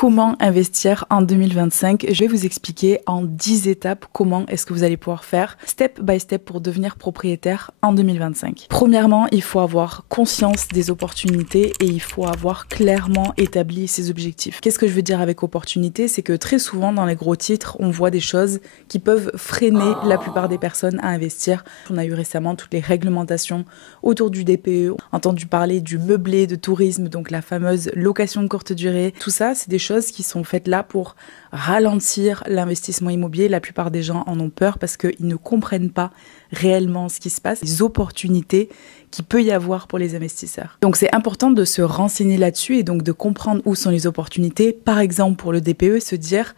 Comment investir en 2025? Je vais vous expliquer en 10 étapes comment est-ce que vous allez pouvoir faire step by step pour devenir propriétaire en 2025. Premièrement, il faut avoir conscience des opportunités et il faut avoir clairement établi ses objectifs. Qu'est-ce que je veux dire avec opportunité? C'est que très souvent dans les gros titres, on voit des choses qui peuvent freiner la plupart des personnes à investir. On a eu récemment toutes les réglementations autour du DPE, entendu parler du meublé de tourisme, donc la fameuse location de courte durée. Tout ça, c'est des choses qui sont faites là pour ralentir l'investissement immobilier. La plupart des gens en ont peur parce qu'ils ne comprennent pas réellement ce qui se passe, les opportunités qu'il peut y avoir pour les investisseurs. Donc c'est important de se renseigner là-dessus et donc de comprendre où sont les opportunités. Par exemple, pour le DPE, se dire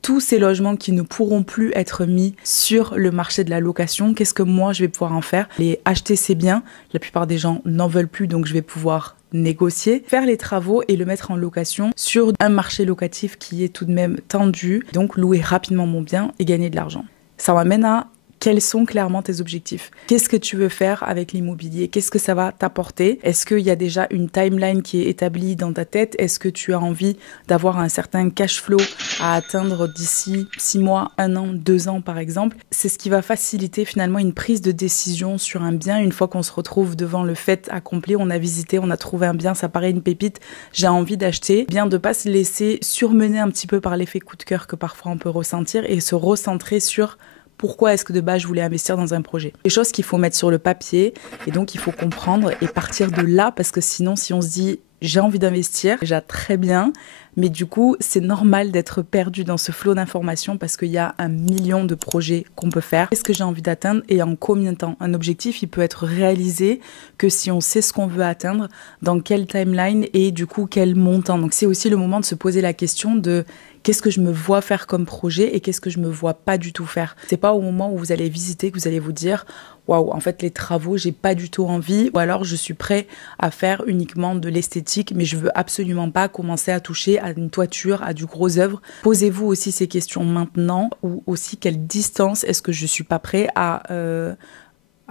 tous ces logements qui ne pourront plus être mis sur le marché de la location, qu'est-ce que moi je vais pouvoir en faire? Les acheter, c'est bien, la plupart des gens n'en veulent plus, donc je vais pouvoir négocier, faire les travaux et le mettre en location sur un marché locatif qui est tout de même tendu, donc louer rapidement mon bien et gagner de l'argent. Ça m'amène à quels sont clairement tes objectifs? Qu'est-ce que tu veux faire avec l'immobilier? Qu'est-ce que ça va t'apporter? Est-ce qu'il y a déjà une timeline qui est établie dans ta tête? Est-ce que tu as envie d'avoir un certain cash flow à atteindre d'ici 6 mois, 1 an, 2 ans par exemple? C'est ce qui va faciliter finalement une prise de décision sur un bien une fois qu'on se retrouve devant le fait accompli. On a visité, on a trouvé un bien, ça paraît une pépite, j'ai envie d'acheter. Bien de pas se laisser surmener un petit peu par l'effet coup de cœur que parfois on peut ressentir et se recentrer sur pourquoi est-ce que de base je voulais investir dans un projet. Des choses qu'il faut mettre sur le papier et donc il faut comprendre et partir de là parce que sinon si on se dit j'ai envie d'investir, déjà très bien, mais du coup c'est normal d'être perdu dans ce flot d'informations parce qu'il y a 1 million de projets qu'on peut faire. Qu'est-ce que j'ai envie d'atteindre et en combien de temps? Un objectif il peut être réalisé que si on sait ce qu'on veut atteindre, dans quelle timeline et du coup quel montant. Donc c'est aussi le moment de se poser la question de qu'est-ce que je me vois faire comme projet et qu'est-ce que je me vois pas du tout faire. C'est pas au moment où vous allez visiter que vous allez vous dire waouh, en fait les travaux, j'ai pas du tout envie, ou alors je suis prêt à faire uniquement de l'esthétique, mais je veux absolument pas commencer à toucher à une toiture, à du gros œuvre. Posez-vous aussi ces questions maintenant, ou aussi quelle distance est-ce que je suis pas prêt à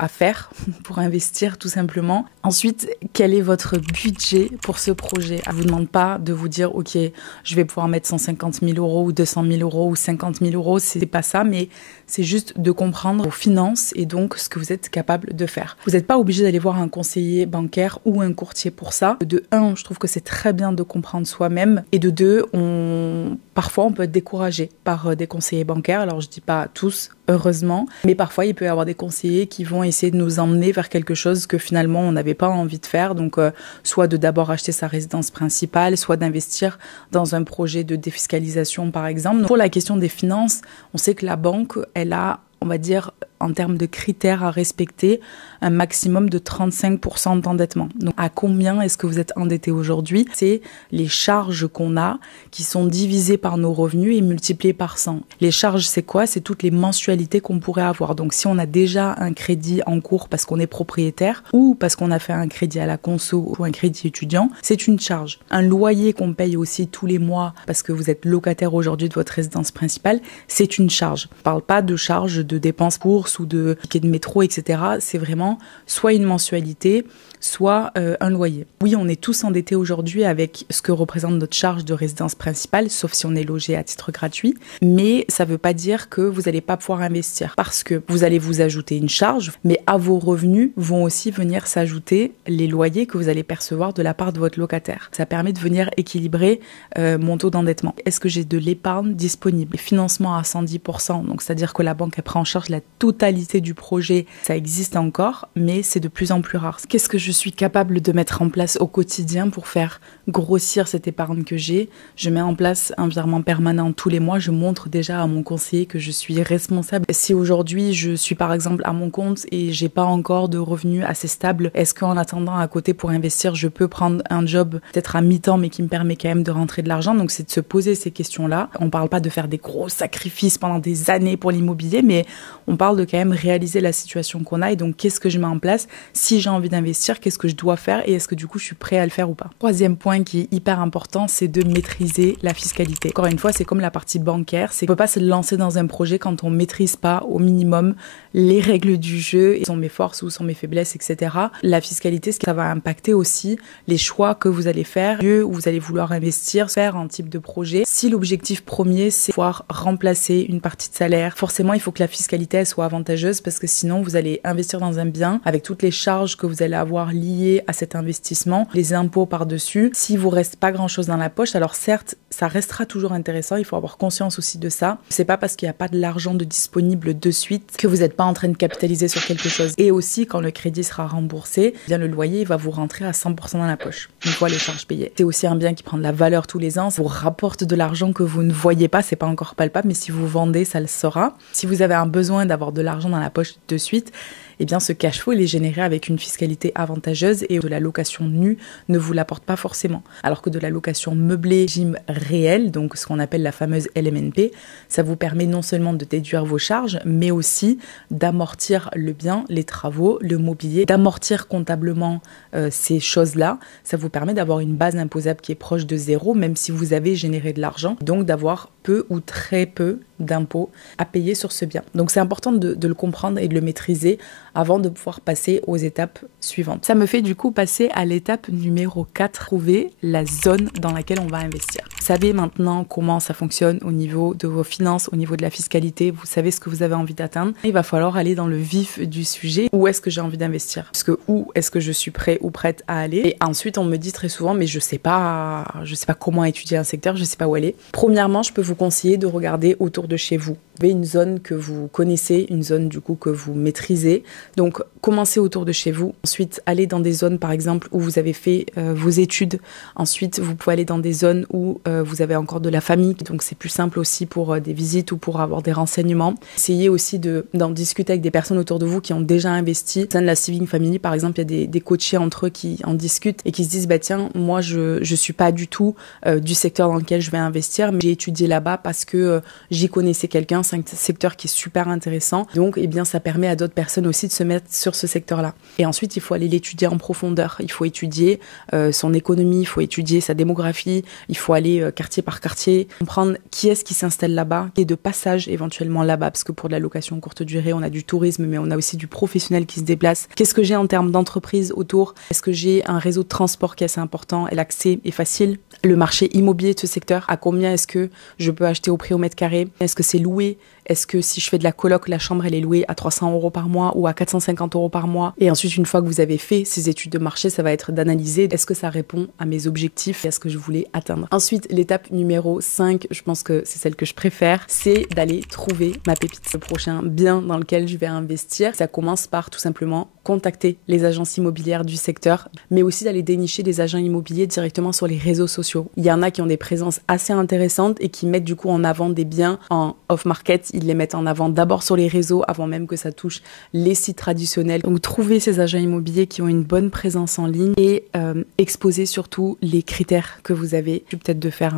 faire pour investir tout simplement. Ensuite, quel est votre budget pour ce projet? Je ne vous demande pas de vous dire ok, je vais pouvoir mettre 150 000 euros ou 200 000 euros ou 50 000 euros, c'est pas ça, mais c'est juste de comprendre vos finances et donc ce que vous êtes capable de faire. Vous n'êtes pas obligé d'aller voir un conseiller bancaire ou un courtier pour ça. De 1, je trouve que c'est très bien de comprendre soi-même et de 2, parfois on peut être découragé par des conseillers bancaires. Alors je dis pas tous, heureusement, mais parfois il peut y avoir des conseillers qui vont essayer de nous emmener vers quelque chose que finalement on n'avait pas envie de faire, donc soit de d'abord acheter sa résidence principale, soit d'investir dans un projet de défiscalisation par exemple. Pour la question des finances, on sait que la banque, elle a, on va dire, en termes de critères à respecter, un maximum de 35% d'endettement. Donc, à combien est-ce que vous êtes endetté aujourd'hui? C'est les charges qu'on a qui sont divisées par nos revenus et multipliées par 100. Les charges, c'est quoi? C'est toutes les mensualités qu'on pourrait avoir. Donc, si on a déjà un crédit en cours parce qu'on est propriétaire ou parce qu'on a fait un crédit à la conso ou un crédit étudiant, c'est une charge. Un loyer qu'on paye aussi tous les mois parce que vous êtes locataire aujourd'hui de votre résidence principale, c'est une charge. On ne parle pas de charges de dépenses courses ou de tickets de métro, etc. C'est vraiment soit une mensualité, soit un loyer. Oui, on est tous endettés aujourd'hui avec ce que représente notre charge de résidence principale, sauf si on est logé à titre gratuit, mais ça ne veut pas dire que vous n'allez pas pouvoir investir parce que vous allez vous ajouter une charge, mais à vos revenus vont aussi venir s'ajouter les loyers que vous allez percevoir de la part de votre locataire. Ça permet de venir équilibrer mon taux d'endettement. Est-ce que j'ai de l'épargne disponible? Financement à 110%, donc c'est-à-dire que la banque elle prend en charge la totalité du projet, ça existe encore, mais c'est de plus en plus rare. Qu'est-ce que je suis capable de mettre en place au quotidien pour faire grossir cette épargne que j'ai? Je mets en place un virement permanent tous les mois. Je montre déjà à mon conseiller que je suis responsable. Si aujourd'hui je suis par exemple à mon compte et j'ai pas encore de revenus assez stables, est-ce qu'en attendant à côté pour investir, je peux prendre un job peut-être à mi-temps mais qui me permet quand même de rentrer de l'argent? Donc c'est de se poser ces questions-là. On parle pas de faire des gros sacrifices pendant des années pour l'immobilier, mais on parle de quand même réaliser la situation qu'on a et donc qu'est-ce que je mets en place? Si j'ai envie d'investir, qu'est-ce que je dois faire et est-ce que du coup je suis prêt à le faire ou pas? Troisième point point qui est hyper important, c'est de maîtriser la fiscalité. Encore une fois, c'est comme la partie bancaire, c'est qu'on ne peut pas se lancer dans un projet quand on ne maîtrise pas au minimum les règles du jeu, et sont mes forces ou sont mes faiblesses, etc. La fiscalité, ça va impacter aussi les choix que vous allez faire, lieu où vous allez vouloir investir, faire un type de projet. Si l'objectif premier, c'est pouvoir remplacer une partie de salaire, forcément, il faut que la fiscalité elle soit avantageuse parce que sinon, vous allez investir dans un bien avec toutes les charges que vous allez avoir liées à cet investissement, les impôts par-dessus. S'il vous reste pas grand-chose dans la poche, alors certes, ça restera toujours intéressant, il faut avoir conscience aussi de ça. C'est pas parce qu'il n'y a pas de l'argent de disponible de suite que vous n'êtes pas en train de capitaliser sur quelque chose. Et aussi, quand le crédit sera remboursé, eh bien le loyer il va vous rentrer à 100% dans la poche, une fois les charges payées. C'est aussi un bien qui prend de la valeur tous les ans, ça vous rapporte de l'argent que vous ne voyez pas, c'est pas encore palpable, mais si vous vendez, ça le sera. Si vous avez un besoin d'avoir de l'argent dans la poche de suite, eh bien ce cash flow il est généré avec une fiscalité avantageuse et de la location nue ne vous l'apporte pas forcément. Alors que de la location meublée, régime réel, donc ce qu'on appelle la fameuse LMNP, ça vous permet non seulement de déduire vos charges, mais aussi d'amortir le bien, les travaux, le mobilier, d'amortir comptablement ces choses-là. Ça vous permet d'avoir une base imposable qui est proche de zéro, même si vous avez généré de l'argent, donc d'avoir peu ou très peu d'impôts à payer sur ce bien. Donc c'est important de le comprendre et de le maîtriser avant de pouvoir passer aux étapes suivantes. Ça me fait du coup passer à l'étape numéro 4, trouver la zone dans laquelle on va investir. Vous savez maintenant comment ça fonctionne au niveau de vos finances, au niveau de la fiscalité, vous savez ce que vous avez envie d'atteindre. Il va falloir aller dans le vif du sujet. Où est-ce que j'ai envie d'investir? Parce que où est-ce que je suis prêt ou prête à aller? Et ensuite, on me dit très souvent, mais je sais pas comment étudier un secteur, je sais pas où aller. Premièrement, je peux vous conseiller de regarder autour de chez vous. Vous avez une zone que vous connaissez, une zone du coup que vous maîtrisez. Donc, commencez autour de chez vous. Ensuite, allez dans des zones, par exemple, où vous avez fait vos études. Ensuite, vous pouvez aller dans des zones où vous avez encore de la famille. Donc, c'est plus simple aussi pour des visites ou pour avoir des renseignements. Essayez aussi d'en discuter avec des personnes autour de vous qui ont déjà investi. Au sein de la Saving Family, par exemple, il y a des coachés entre eux qui en discutent et qui se disent, bah tiens, moi, je suis pas du tout du secteur dans lequel je vais investir, mais j'ai étudié là-bas parce que j'y connaissais quelqu'un. C'est un secteur qui est super intéressant. Donc, eh bien, ça permet à d'autres personnes aussi de se mettre sur ce secteur-là. Et ensuite, il faut aller l'étudier en profondeur. Il faut étudier son économie, il faut étudier sa démographie, il faut aller quartier par quartier, comprendre qui est-ce qui s'installe là-bas, qui est de passage éventuellement là-bas, parce que pour de la location courte durée, on a du tourisme, mais on a aussi du professionnel qui se déplace. Qu'est-ce que j'ai en termes d'entreprise autour? Est-ce que j'ai un réseau de transport qui est assez important et l'accès est facile? Le marché immobilier de ce secteur, à combien est-ce que je peux acheter au prix au mètre carré? Est-ce que c'est loué? Est-ce que si je fais de la coloc, la chambre elle est louée à 300 € par mois ou à 450 € par mois? Et ensuite, une fois que vous avez fait ces études de marché, ça va être d'analyser est-ce que ça répond à mes objectifs et à ce que je voulais atteindre. Ensuite, l'étape numéro 5, je pense que c'est celle que je préfère, c'est d'aller trouver ma pépite. Le prochain bien dans lequel je vais investir, ça commence par tout simplement contacter les agences immobilières du secteur, mais aussi d'aller dénicher des agents immobiliers directement sur les réseaux sociaux. Il y en a qui ont des présences assez intéressantes et qui mettent du coup en avant des biens en off-market. Ils les mettent en avant d'abord sur les réseaux avant même que ça touche les sites traditionnels. Donc trouver ces agents immobiliers qui ont une bonne présence en ligne et exposer surtout les critères que vous avez. Peut-être de faire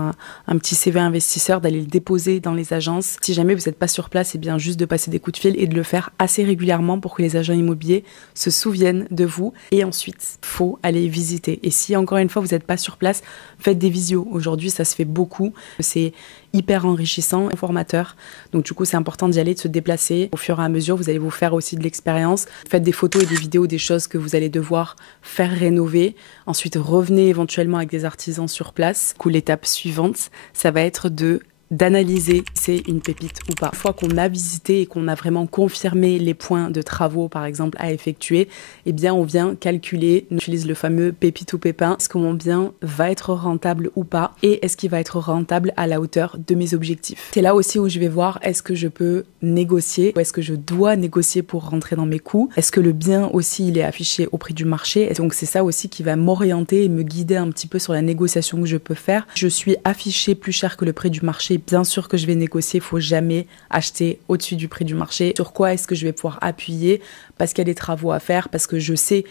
un petit CV investisseur, d'aller le déposer dans les agences. Si jamais vous n'êtes pas sur place, et bien juste de passer des coups de fil et de le faire assez régulièrement pour que les agents immobiliers se souviennent de vous. Et ensuite, faut aller visiter. Et si encore une fois vous n'êtes pas sur place, faites des visios. Aujourd'hui, ça se fait beaucoup. C'est hyper enrichissant, formateur. Donc du coup, c'est important d'y aller, de se déplacer. Au fur et à mesure, vous allez vous faire aussi de l'expérience. Faites des photos et des vidéos des choses que vous allez devoir faire rénover. Ensuite, revenez éventuellement avec des artisans sur place. Du coup, l'étape suivante, ça va être d'analyser si c'est une pépite ou pas. Une fois qu'on a visité et qu'on a vraiment confirmé les points de travaux, par exemple, à effectuer, eh bien, on vient calculer, on utilise le fameux pépite ou pépin. Est-ce que mon bien va être rentable ou pas? Et est-ce qu'il va être rentable à la hauteur de mes objectifs? C'est là aussi où je vais voir, est-ce que je peux négocier ou est-ce que je dois négocier pour rentrer dans mes coûts? Est-ce que le bien aussi, il est affiché au prix du marché? Et donc, c'est ça aussi qui va m'orienter et me guider un petit peu sur la négociation que je peux faire. Je suis affiché plus cher que le prix du marché. Bien sûr que je vais négocier, il ne faut jamais acheter au-dessus du prix du marché. Sur quoi est-ce que je vais pouvoir appuyer parce qu'il y a des travaux à faire, parce que je sais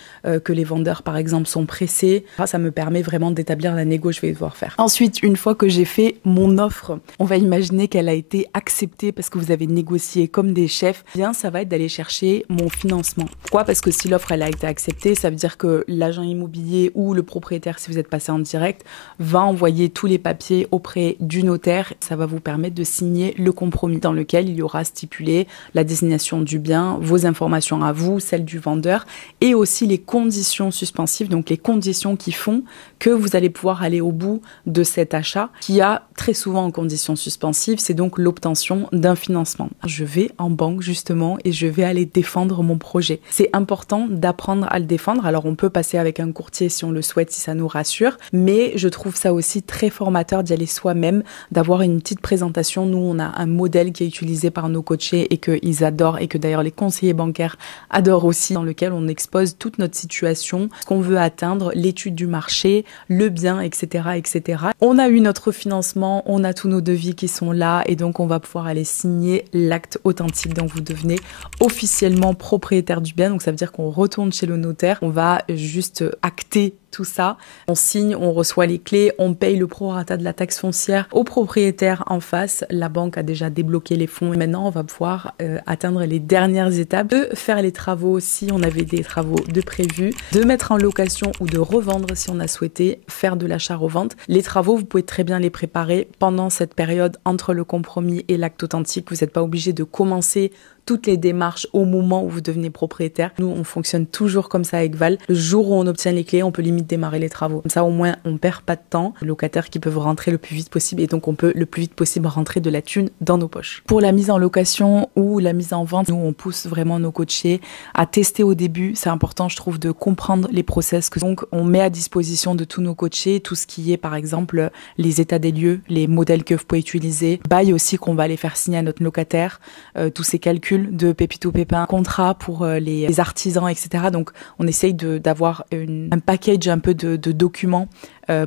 que les vendeurs, par exemple, sont pressés. Ça me permet vraiment d'établir la négo que je vais devoir faire. Ensuite, une fois que j'ai fait mon offre, on va imaginer qu'elle a été acceptée parce que vous avez négocié comme des chefs. Bien, ça va être d'aller chercher mon financement. Pourquoi? Parce que si l'offre elle a été acceptée, ça veut dire que l'agent immobilier ou le propriétaire, si vous êtes passé en direct, va envoyer tous les papiers auprès du notaire. Ça va vous permettre de signer le compromis dans lequel il y aura stipulé la désignation du bien, vos informations à vous, celles du vendeur et aussi les conditions suspensives, donc les conditions qui font que vous allez pouvoir aller au bout de cet achat qui a très souvent en conditions suspensives, c'est donc l'obtention d'un financement. Je vais en banque justement et je vais aller défendre mon projet. C'est important d'apprendre à le défendre. Alors on peut passer avec un courtier si on le souhaite, si ça nous rassure, mais je trouve ça aussi très formateur d'y aller soi-même, d'avoir une petite présentation. Nous, on a un modèle qui est utilisé par nos coachés et qu'ils adorent et que d'ailleurs les conseillers bancaires adorent aussi, dans lequel on expose toute notre situation, ce qu'on veut atteindre, l'étude du marché, le bien, etc., etc. On a eu notre financement, on a tous nos devis qui sont là et donc on va pouvoir aller signer l'acte authentique dont vous devenez officiellement propriétaire du bien. Donc ça veut dire qu'on retourne chez le notaire, on va juste acter tout ça, on signe, on reçoit les clés, on paye le prorata de la taxe foncière au propriétaire en face. La banque a déjà débloqué les fonds et maintenant on va pouvoir atteindre les dernières étapes, de faire les travaux si on avait des travaux de prévus, de mettre en location ou de revendre si on a souhaité faire de l'achat-revente. Les travaux, vous pouvez très bien les préparer pendant cette période entre le compromis et l'acte authentique. Vous n'êtes pas obligé de commencer toutes les démarches au moment où vous devenez propriétaire. Nous, on fonctionne toujours comme ça avec Val. Le jour où on obtient les clés, on peut limite démarrer les travaux. Comme ça, au moins, on perd pas de temps. Les locataires qui peuvent rentrer le plus vite possible et donc on peut le plus vite possible rentrer de la thune dans nos poches. Pour la mise en location ou la mise en vente, nous, on pousse vraiment nos coachés à tester au début. C'est important, je trouve, de comprendre les process. Donc, on met à disposition de tous nos coachés tout ce qui est, par exemple, les états des lieux, les modèles que vous pouvez utiliser, bail aussi qu'on va aller faire signer à notre locataire, tous ces calculs de Pépito Pépin, contrat pour les artisans, etc. Donc, on essaye d'avoir un package un peu de documents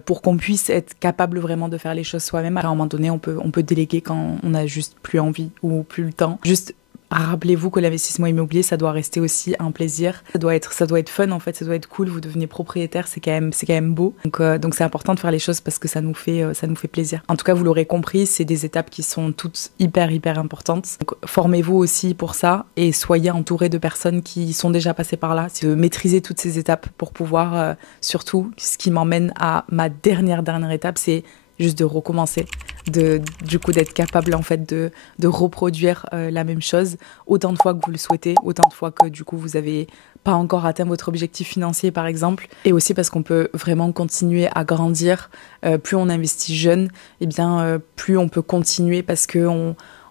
pour qu'on puisse être capable vraiment de faire les choses soi-même. À un moment donné, on peut déléguer quand on a juste plus envie ou plus le temps. Juste rappelez-vous que l'investissement immobilier, ça doit rester aussi un plaisir. Ça doit être fun en fait, ça doit être cool. Vous devenez propriétaire, c'est quand même beau. Donc c'est important de faire les choses parce que ça nous fait plaisir. En tout cas, vous l'aurez compris, c'est des étapes qui sont toutes hyper importantes. Donc formez-vous aussi pour ça et soyez entourés de personnes qui sont déjà passées par là. C'est de maîtriser toutes ces étapes pour pouvoir surtout, ce qui m'emmène à ma dernière étape, c'est juste de recommencer, du coup d'être capable en fait de reproduire la même chose autant de fois que vous le souhaitez, autant de fois que du coup vous avez pas encore atteint votre objectif financier par exemple, et aussi parce qu'on peut vraiment continuer à grandir. Plus on investit jeune, et bien plus on peut continuer parce que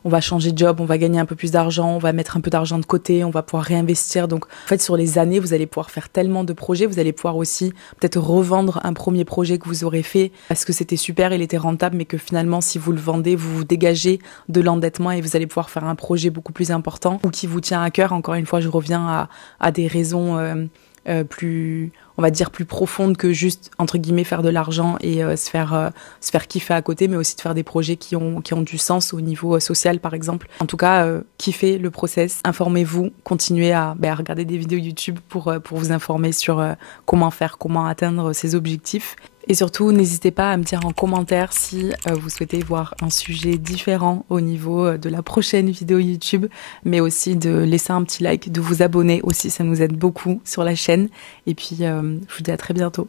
on va changer de job, on va gagner un peu plus d'argent, on va mettre un peu d'argent de côté, on va pouvoir réinvestir. Donc, en fait, sur les années, vous allez pouvoir faire tellement de projets. Vous allez pouvoir aussi peut-être revendre un premier projet que vous aurez fait parce que c'était super, il était rentable, mais que finalement, si vous le vendez, vous vous dégagez de l'endettement et vous allez pouvoir faire un projet beaucoup plus important ou qui vous tient à cœur. Encore une fois, je reviens à des raisons plus, on va dire, plus profonde que juste, entre guillemets, faire de l'argent et se faire kiffer à côté, mais aussi de faire des projets qui ont du sens au niveau social, par exemple. En tout cas, kiffez le process, informez-vous, continuez à regarder des vidéos YouTube pour vous informer sur comment atteindre ces objectifs. Et surtout, n'hésitez pas à me dire en commentaire si vous souhaitez voir un sujet différent au niveau de la prochaine vidéo YouTube, mais aussi de laisser un petit like, de vous abonner aussi, ça nous aide beaucoup sur la chaîne. Et puis, je vous dis à très bientôt.